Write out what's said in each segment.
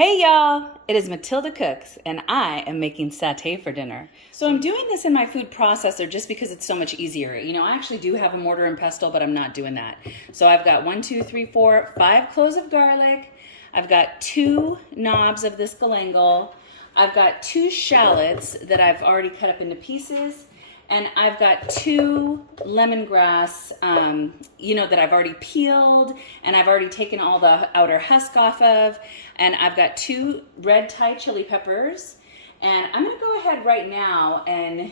Hey y'all, it is Matilda Cooks and I am making satay for dinner. So I'm doing this in my food processor just because it's so much easier. You know, I actually do have a mortar and pestle, but I'm not doing that. So I've got 5 cloves of garlic. I've got 2 knobs of this galangal. I've got 2 shallots that I've already cut up into pieces. And I've got 2 lemongrass, that I've already peeled and I've already taken all the outer husk off of. And I've got 2 red Thai chili peppers. And I'm gonna go ahead right now and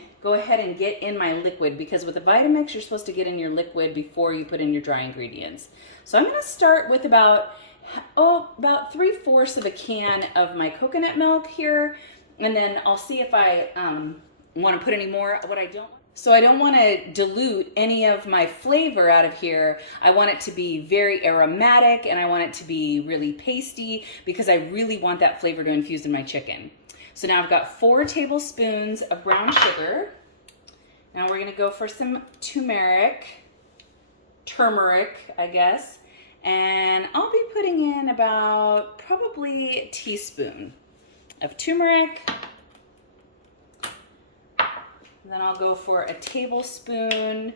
get in my liquid, because with the Vitamix, you're supposed to get in your liquid before you put in your dry ingredients. So I'm gonna start with about 3/4 of a can of my coconut milk here. And then I'll see if I, want to put any more. So I don't want to dilute any of my flavor out of here. I want it to be very aromatic and I want it to be really pasty because I really want that flavor to infuse in my chicken. So now I've got 4 tablespoons of brown sugar. Now we're going to go for some turmeric, I guess. And I'll be putting in about probably a teaspoon of turmeric. Then I'll go for a tablespoon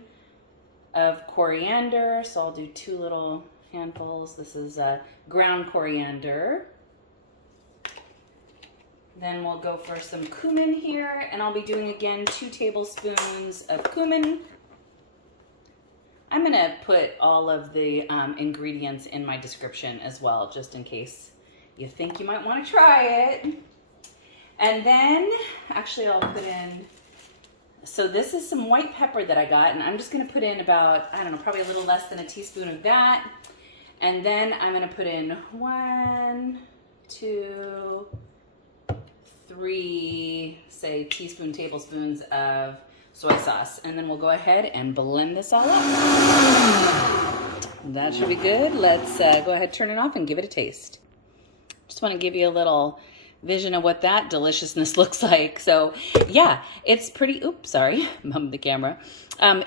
of coriander. So I'll do 2 little handfuls. This is ground coriander. Then we'll go for some cumin here. And I'll be doing again 2 tablespoons of cumin. I'm gonna put all of the ingredients in my description as well, just in case you think you might wanna try it. And then, actually I'll put in, so this is some white pepper that I got, and I'm just gonna put in about, I don't know, probably a little less than a teaspoon of that. And then I'm gonna put in 1, 2, 3, say tablespoons of soy sauce. And then we'll go ahead and blend this all up. That should be good. Let's go ahead, turn it off and give it a taste. Just wanna give you a little vision of what that deliciousness looks like. So yeah, it's pretty, oops, sorry, bumped the camera.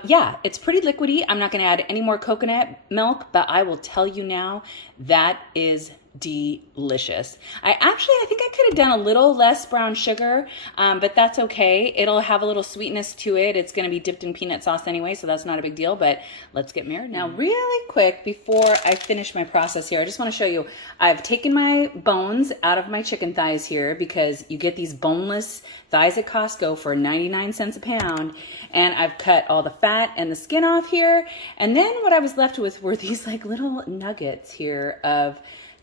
Yeah, it's pretty liquidy. I'm not gonna add any more coconut milk, but I will tell you now, that is delicious. I think I could have done a little less brown sugar, but that's okay. It'll have a little sweetness to it. It's gonna be dipped in peanut sauce anyway, so that's not a big deal, but let's get marinated. Now, really quick, before I finish my process here, I just wanna show you, I've taken my bones out of my chicken thighs here, because you get these boneless thighs at Costco for 99 cents a pound, and I've cut all the fat and the skin off here, and then what I was left with were these like little nuggets here of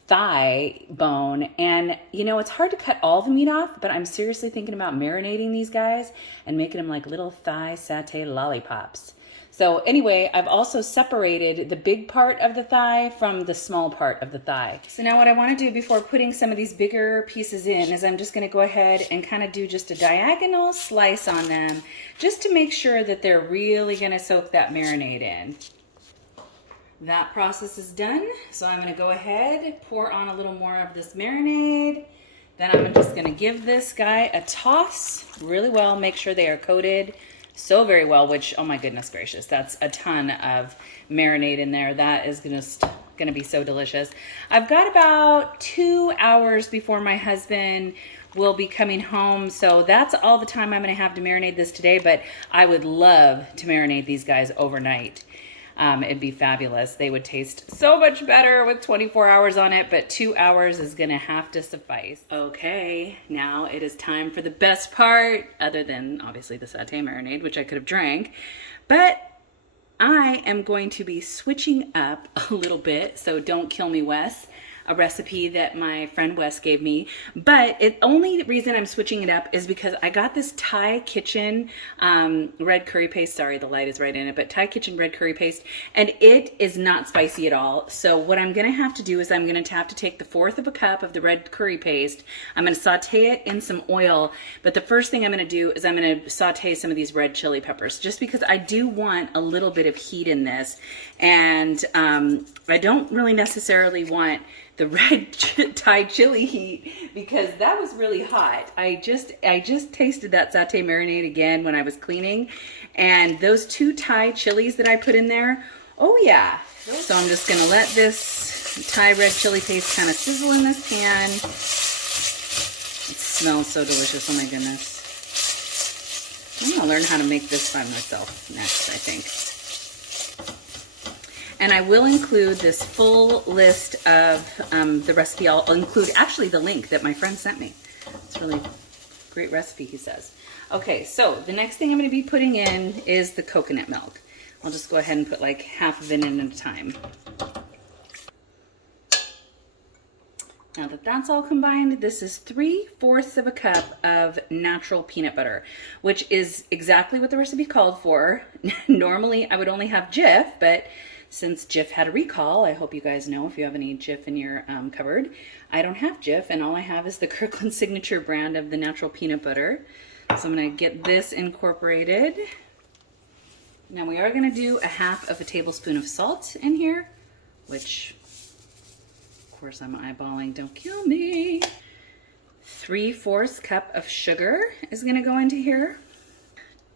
thigh bone. And you know, it's hard to cut all the meat off, but I'm seriously thinking about marinating these guys and making them like little thigh satay lollipops. So anyway, I've also separated the big part of the thigh from the small part of the thigh. So now what I want to do before putting some of these bigger pieces in is I'm just going to go ahead and kind of do just a diagonal slice on them, just to make sure that they're really going to soak that marinade in. That process is done, so I'm gonna go ahead, pour on a little more of this marinade. Then I'm just gonna give this guy a toss really well, make sure they are coated so very well, which, oh my goodness gracious, that's a ton of marinade in there. That is just gonna be so delicious. I've got about 2 hours before my husband will be coming home, so that's all the time I'm gonna have to marinate this today, but I would love to marinate these guys overnight. It'd be fabulous. They would taste so much better with 24 hours on it, but 2 hours is gonna have to suffice. Okay, now it is time for the best part, other than obviously the satay marinade, which I could have drank, but I am going to be switching up a little bit, so don't kill me, Wes. A recipe that my friend Wes gave me, but the only reason I'm switching it up is because I got this Thai Kitchen red curry paste. Sorry, the light is right in it, but Thai Kitchen red curry paste, and it is not spicy at all. So what I'm gonna have to do is I'm gonna have to take the 1/4 of a cup of the red curry paste. I'm gonna saute it in some oil, but the first thing I'm gonna do is I'm gonna saute some of these red chili peppers, just because I do want a little bit of heat in this, and I don't really necessarily want the red Thai chili heat, because that was really hot. I just tasted that satay marinade again when I was cleaning, and those 2 Thai chilies that I put in there, oh yeah. So I'm just gonna let this Thai red chili paste kind of sizzle in this pan. smells so delicious. Oh my goodness. I'm gonna learn how to make this by myself next, I think. And I will include this full list of the recipe. I'll include actually the link that my friend sent me. It's really great recipe, he says. Okay, so the next thing I'm gonna be putting in is the coconut milk. I'll just go ahead and put like half of it in at a time. Now that that's all combined, this is 3/4 of a cup of natural peanut butter, which is exactly what the recipe called for. Normally I would only have Jif, but since Jif had a recall, I hope you guys know if you have any Jif in your cupboard, I don't have Jif, and all I have is the Kirkland Signature brand of the natural peanut butter. So I'm gonna get this incorporated. Now we are gonna do a 1/2 tablespoon of salt in here, which of course I'm eyeballing, don't kill me. 3/4 cup of sugar is gonna go into here.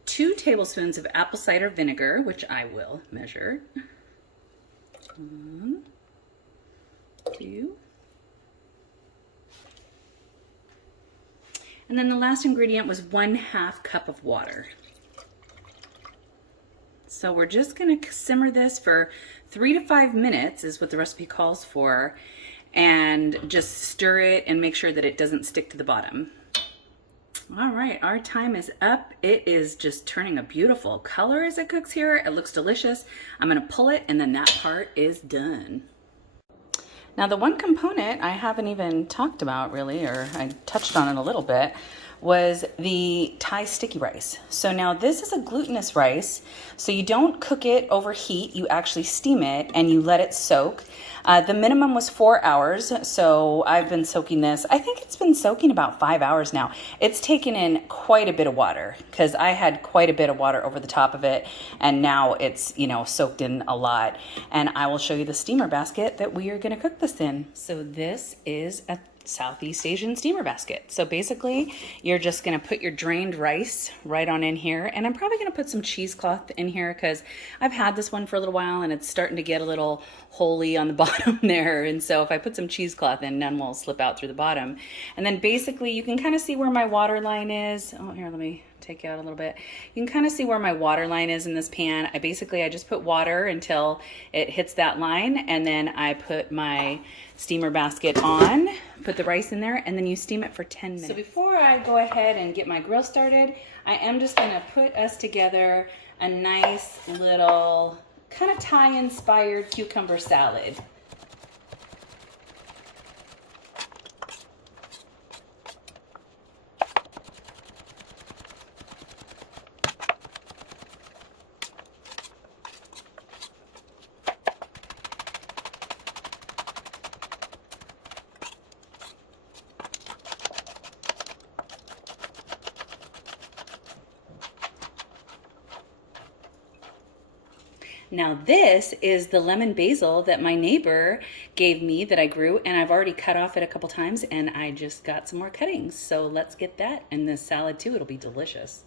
2 tablespoons of apple cider vinegar, which I will measure. 1, 2. And then the last ingredient was 1/2 cup of water. So we're just gonna simmer this for 3 to 5 minutes is what the recipe calls for, and just stir it and make sure that it doesn't stick to the bottom. All right, our time is up. It is just turning a beautiful color as it cooks here. It looks delicious. I'm gonna pull it and then that part is done. Now the one component I haven't even talked about really, or I touched on it a little bit, was the Thai sticky rice. So now this is a glutinous rice, so you don't cook it over heat, you actually steam it and you let it soak. The minimum was 4 hours, so I've been soaking this. I think it's been soaking about 5 hours now. It's taken in quite a bit of water because I had quite a bit of water over the top of it, and now it's, you know, soaked in a lot. And I will show you the steamer basket that we are gonna cook this in. So this is a Southeast Asian steamer basket. So basically you're just gonna put your drained rice right on in here, and I'm probably gonna put some cheesecloth in here because I've had this one for a little while and it's starting to get a little holy on the bottom there, and so if I put some cheesecloth in, none will slip out through the bottom. And then basically you can kind of see where my water line is. Oh, here, let me take you out a little bit. You can kind of see where my water line is in this pan. I just put water until it hits that line, and then I put my steamer basket on, put the rice in there, and then you steam it for 10 minutes. So before I go ahead and get my grill started, I am just gonna put us together a nice little kind of Thai-inspired cucumber salad. Now this is the lemon basil that my neighbor gave me that I grew, and I've already cut off it a couple times, and I just got some more cuttings. So let's get that in this salad too. It'll be delicious.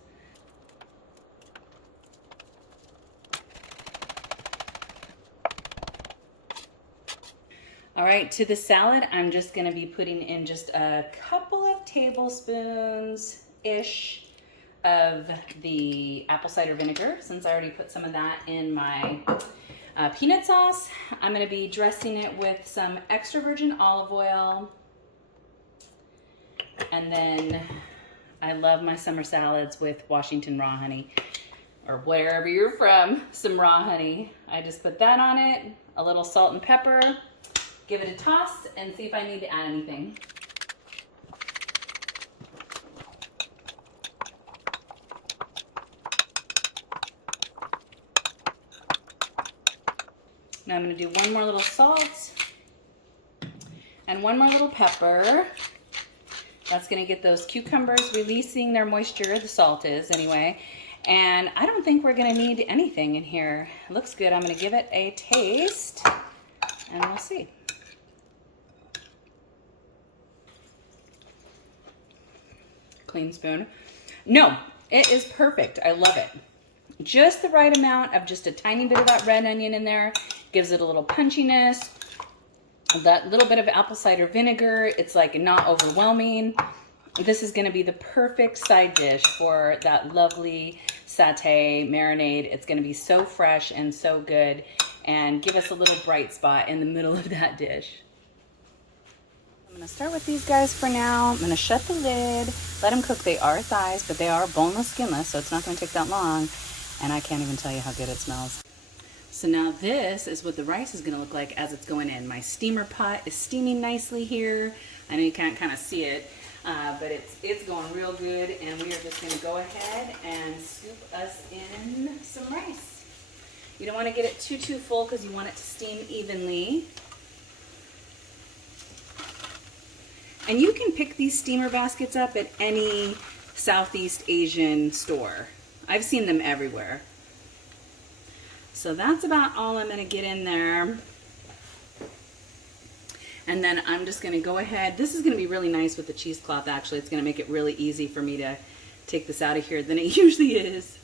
All right, to the salad, I'm just gonna be putting in just a couple of tablespoons-ish of the apple cider vinegar, since I already put some of that in my peanut sauce. I'm going to be dressing it with some extra virgin olive oil, and then I love my summer salads with Washington raw honey, or wherever you're from, some raw honey. I just put that on it, a little salt and pepper, give it a toss, and see if I need to add anything. Now I'm going to do one more little salt and one more little pepper. That's going to get those cucumbers releasing their moisture, the salt is anyway. And I don't think we're going to need anything in here. It looks good. I'm going to give it a taste and we'll see. Clean spoon. No, it is perfect. I love it. Just the right amount of just a tiny bit of that red onion in there. Gives it a little punchiness. That little bit of apple cider vinegar, it's like not overwhelming. This is gonna be the perfect side dish for that lovely satay marinade. It's gonna be so fresh and so good and give us a little bright spot in the middle of that dish. I'm gonna start with these guys for now. I'm gonna shut the lid, let them cook. They are thighs, but they are boneless, skinless, so it's not gonna take that long. And I can't even tell you how good it smells. So now this is what the rice is gonna look like as it's going in. My steamer pot is steaming nicely here. I know you can't kind of see it, but it's going real good, and we are just gonna go ahead and scoop us in some rice. You don't wanna get it too full because you want it to steam evenly. And you can pick these steamer baskets up at any Southeast Asian store. I've seen them everywhere. So that's about all I'm gonna get in there. And then I'm just gonna go ahead. This is gonna be really nice with the cheesecloth, actually. It's gonna make it really easy for me to take this out of here than it usually is.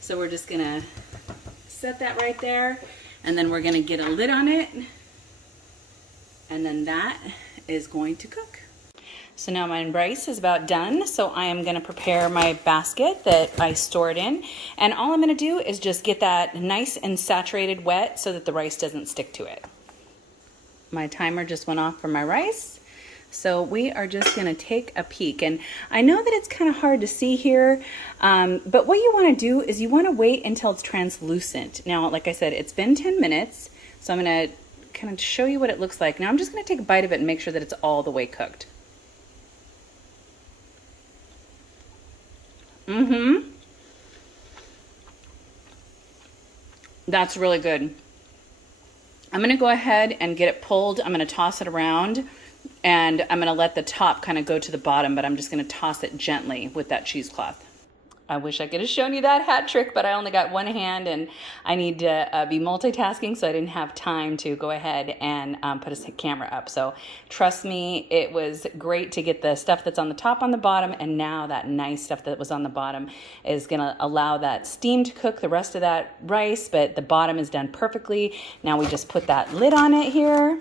So we're just gonna set that right there, and then we're gonna get a lid on it, and then that is going to cook. So now my rice is about done, so I am gonna prepare my basket that I stored in, and all I'm gonna do is just get that nice and saturated wet so that the rice doesn't stick to it. My timer just went off for my rice, so we are just gonna take a peek. And I know that it's kind of hard to see here, but what you wanna do is you wanna wait until it's translucent. Now, like I said, it's been 10 minutes, so I'm gonna kind of show you what it looks like. Now I'm just gonna take a bite of it and make sure that it's all the way cooked. That's really good. I'm gonna go ahead and get it pulled. I'm gonna toss it around, and I'm gonna let the top kind of go to the bottom, but I'm just gonna toss it gently with that cheesecloth. I wish I could have shown you that hat trick, but I only got one hand, and I need to be multitasking, so I didn't have time to go ahead and put a camera up. So trust me, it was great to get the stuff that's on the top on the bottom, and now that nice stuff that was on the bottom is gonna allow that steam to cook the rest of that rice, but the bottom is done perfectly. Now we just put that lid on it here,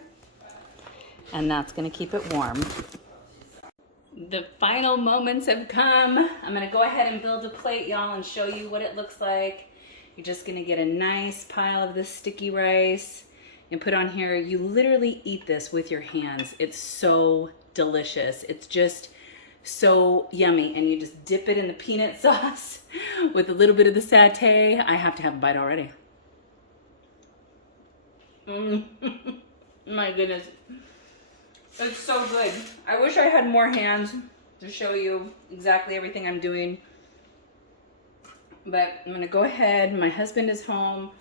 and that's gonna keep it warm. The final moments have come. I'm gonna go ahead and build a plate, y'all, and show you what it looks like. You're just gonna get a nice pile of this sticky rice and put on here. You literally eat this with your hands. It's so delicious. It's just so yummy, and you just dip it in the peanut sauce with a little bit of the satay. I have to have a bite already. My goodness. It's so good. I wish I had more hands to show you exactly everything I'm doing. But I'm gonna go ahead. My husband is home.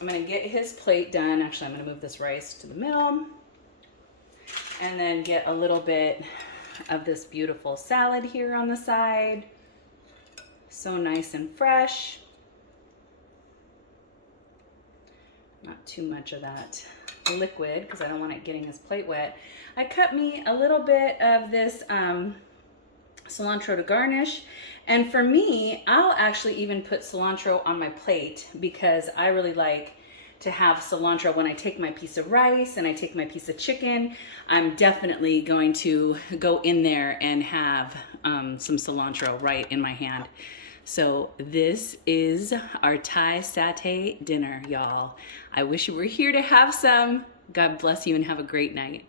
I'm gonna get his plate done. Actually, I'm gonna move this rice to the middle. And then get a little bit of this beautiful salad here on the side. So nice and fresh. Not too much of that liquid because I don't want it getting his plate wet. I cut me a little bit of this cilantro to garnish, and for me, I'll actually even put cilantro on my plate because I really like to have cilantro when I take my piece of rice and I take my piece of chicken. I'm definitely going to go in there and have some cilantro right in my hand. So this is our Thai satay dinner, y'all. I wish you were here to have some. God bless you and have a great night.